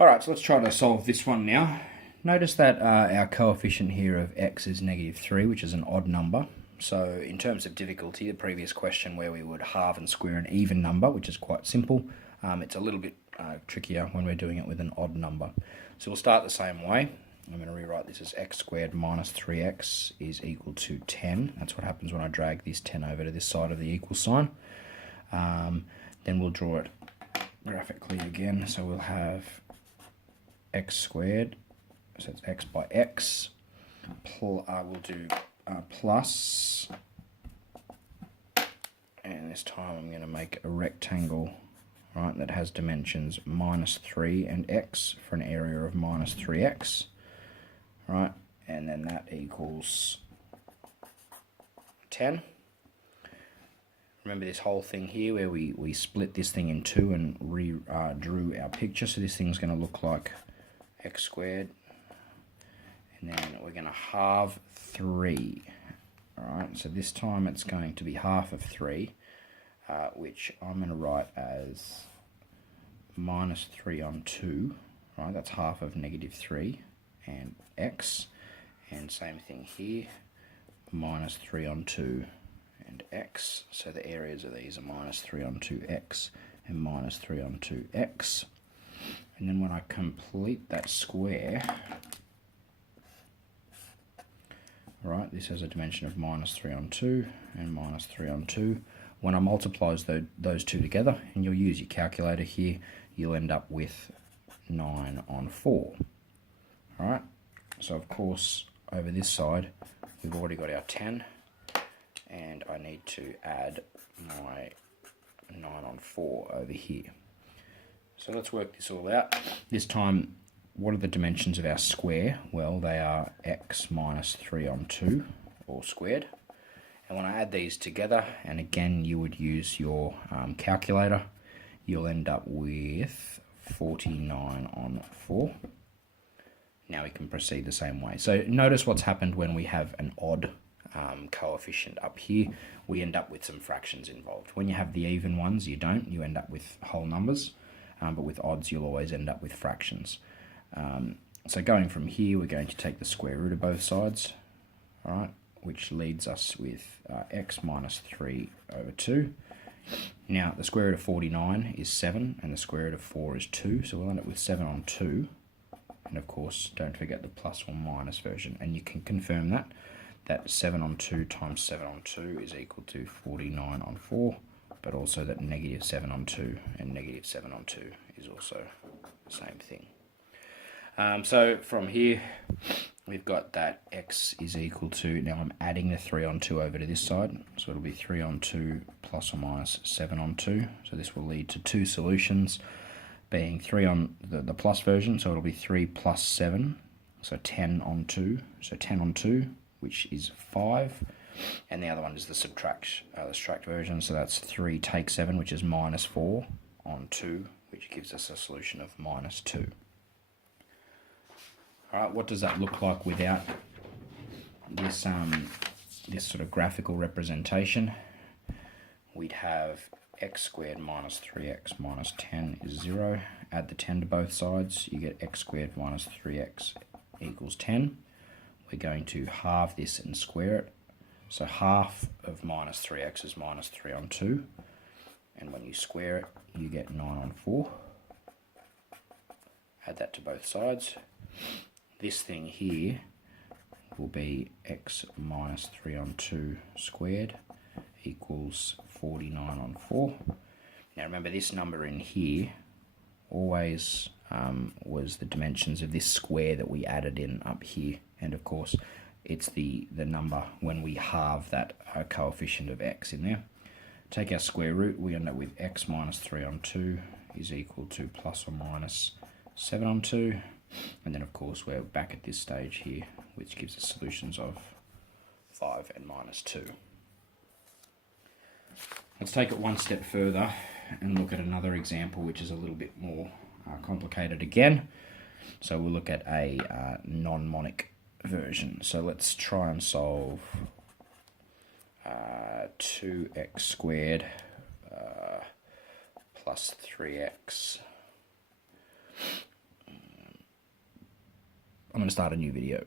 Alright, so let's try to solve this one now. Notice that our coefficient here of x is -3, which is an odd number. So in terms of difficulty, the previous question where we would halve and square an even number, which is quite simple, it's a little bit trickier when we're doing it with an odd number. So we'll start the same way. I'm going to rewrite this as x squared minus 3x is equal to 10. That's what happens when I drag this 10 over to this side of the equal sign. Then we'll draw it graphically again. So we'll have x squared, so it's x by x. We'll do plus, and this time I'm going to make a rectangle, right, that has dimensions -3 and x for an area of -3x, right, and then that equals 10. Remember this whole thing here where we split this thing in two and drew our picture, so this thing's going to look like x squared, and then we're going to halve 3. Alright, so this time it's going to be half of 3, which I'm going to write as -3 on 2. Right, that's half of -3 and x, and same thing here, -3 on 2 and x. So the areas of these are -3 on 2x and -3 on 2x. And then when I complete that square, right, this has a dimension of -3 on 2 and -3 on 2. When I multiply those two together, and you'll use your calculator here, you'll end up with 9 on 4. Alright, so of course over this side we've already got our 10, and I need to add my 9 on 4 over here. So let's work this all out. This time, what are the dimensions of our square? Well, they are x minus 3 on 2, all squared. And when I add these together, and again you would use your calculator, you'll end up with 49 on 4. Now we can proceed the same way. So notice what's happened when we have an odd coefficient up here. We end up with some fractions involved. When you have the even ones, you don't. You end up with whole numbers. But with odds, you'll always end up with fractions. So going from here, we're going to take the square root of both sides, all right, which leads us with x minus 3 over 2. Now, the square root of 49 is 7, and the square root of 4 is 2, so we'll end up with 7 on 2. And of course, don't forget the plus or minus version, and you can confirm that 7 on 2 times 7 on 2 is equal to 49 on 4. But also that -7 on 2 and -7 on 2 is also the same thing. So from here, we've got that x is equal to, now I'm adding the 3 on 2 over to this side, so it'll be 3 on 2 plus or minus 7 on 2. So this will lead to two solutions, being 3 on the plus version, so it'll be 3 plus 7, so 10 on 2, so 10 on 2, which is 5. And the other one is the subtract version, so that's 3 take 7, which is -4 on 2, which gives us a solution of -2. Alright, what does that look like without this, this sort of graphical representation? We'd have x squared minus 3x minus 10 is 0. Add the 10 to both sides, you get x squared minus 3x equals 10. We're going to halve this and square it. So half of -3x is -3 on 2, and when you square it, you get 9 on 4. Add that to both sides. This thing here will be x minus 3 on 2 squared equals 49 on 4. Now remember, this number in here always was the dimensions of this square that we added in up here, and of course it's the number when we halve that coefficient of x in there. Take our square root, we end up with x minus 3 on 2 is equal to plus or minus 7 on 2. And then of course we're back at this stage here, which gives us solutions of 5 and -2. Let's take it one step further and look at another example which is a little bit more complicated again. So we'll look at a non-monic version. So let's try and solve 2x squared plus 3x I'm going to start a new video.